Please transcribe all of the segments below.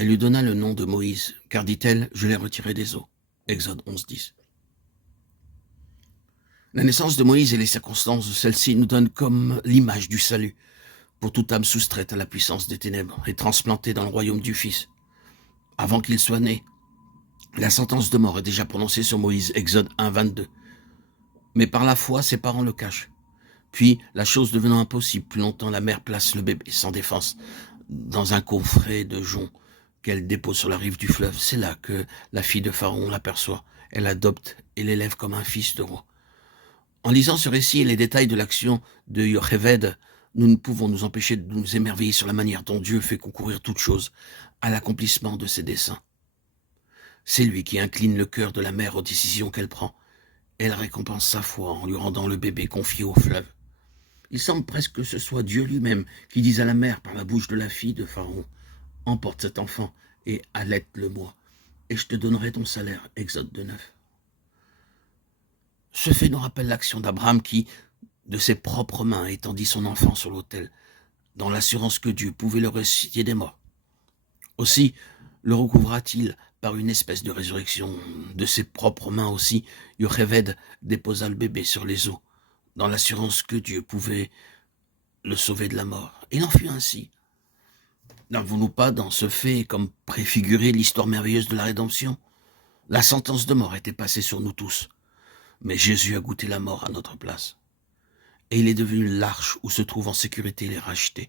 Elle lui donna le nom de Moïse, car, dit-elle, je l'ai retiré des eaux. Exode 11:10. La naissance de Moïse et les circonstances de celle-ci nous donnent comme l'image du salut pour toute âme soustraite à la puissance des ténèbres et transplantée dans le royaume du Fils. Avant qu'il soit né, la sentence de mort est déjà prononcée sur Moïse, Exode 1:22. Mais par la foi, ses parents le cachent. Puis, la chose devenant impossible, plus longtemps la mère place le bébé sans défense dans un coffret de jonc qu'elle dépose sur la rive du fleuve. C'est là que la fille de Pharaon l'aperçoit. Elle l'adopte et l'élève comme un fils de roi. En lisant ce récit et les détails de l'action de Yocheved, nous ne pouvons nous empêcher de nous émerveiller sur la manière dont Dieu fait concourir toute chose à l'accomplissement de ses desseins. C'est lui qui incline le cœur de la mère aux décisions qu'elle prend. Elle récompense sa foi en lui rendant le bébé confié au fleuve. Il semble presque que ce soit Dieu lui-même qui dise à la mère par la bouche de la fille de Pharaon, « Emporte cet enfant et allaite-le-moi, et je te donnerai ton salaire. » Exode 2:9. Ce fait nous rappelle l'action d'Abraham qui, de ses propres mains, étendit son enfant sur l'autel, dans l'assurance que Dieu pouvait le ressusciter des morts. Aussi le recouvra-t-il par une espèce de résurrection. De ses propres mains aussi, Yocheved déposa le bébé sur les eaux, dans l'assurance que Dieu pouvait le sauver de la mort. Il en fut ainsi. N'avons-nous pas dans ce fait comme préfiguré l'histoire merveilleuse de la rédemption? La sentence de mort était passée sur nous tous, mais Jésus a goûté la mort à notre place. Et il est devenu l'arche où se trouvent en sécurité les rachetés.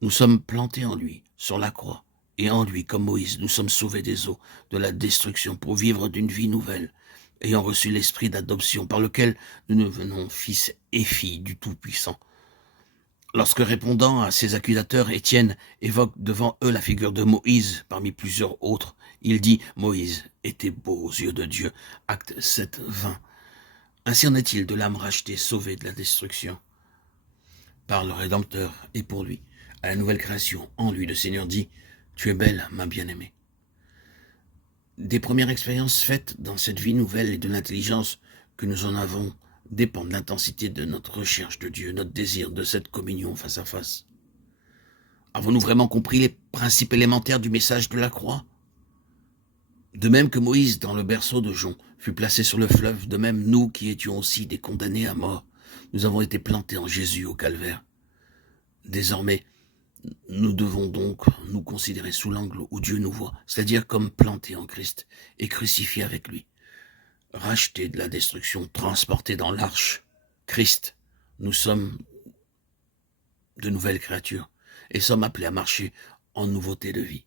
Nous sommes plantés en lui, sur la croix, et en lui, comme Moïse, nous sommes sauvés des eaux, de la destruction, pour vivre d'une vie nouvelle, ayant reçu l'esprit d'adoption, par lequel nous devenons fils et filles du Tout-Puissant. Lorsque répondant à ses accusateurs, Étienne évoque devant eux la figure de Moïse parmi plusieurs autres. Il dit « Moïse était beau aux yeux de Dieu ». Acte 7:20. Ainsi en est-il de l'âme rachetée, sauvée de la destruction par le Rédempteur et pour lui. À la nouvelle création, en lui, le Seigneur dit « Tu es belle, ma bien-aimée ». Des premières expériences faites dans cette vie nouvelle et de l'intelligence que nous en avons dépend de l'intensité de notre recherche de Dieu, notre désir de cette communion face à face. Avons-nous vraiment compris les principes élémentaires du message de la croix? De même que Moïse, dans le berceau de jonc, fut placé sur le fleuve, de même nous qui étions aussi des condamnés à mort, nous avons été plantés en Jésus au calvaire. Désormais, nous devons donc nous considérer sous l'angle où Dieu nous voit, c'est-à-dire comme plantés en Christ et crucifiés avec lui. Rachetés de la destruction, transportés dans l'arche, Christ, nous sommes de nouvelles créatures et sommes appelés à marcher en nouveauté de vie.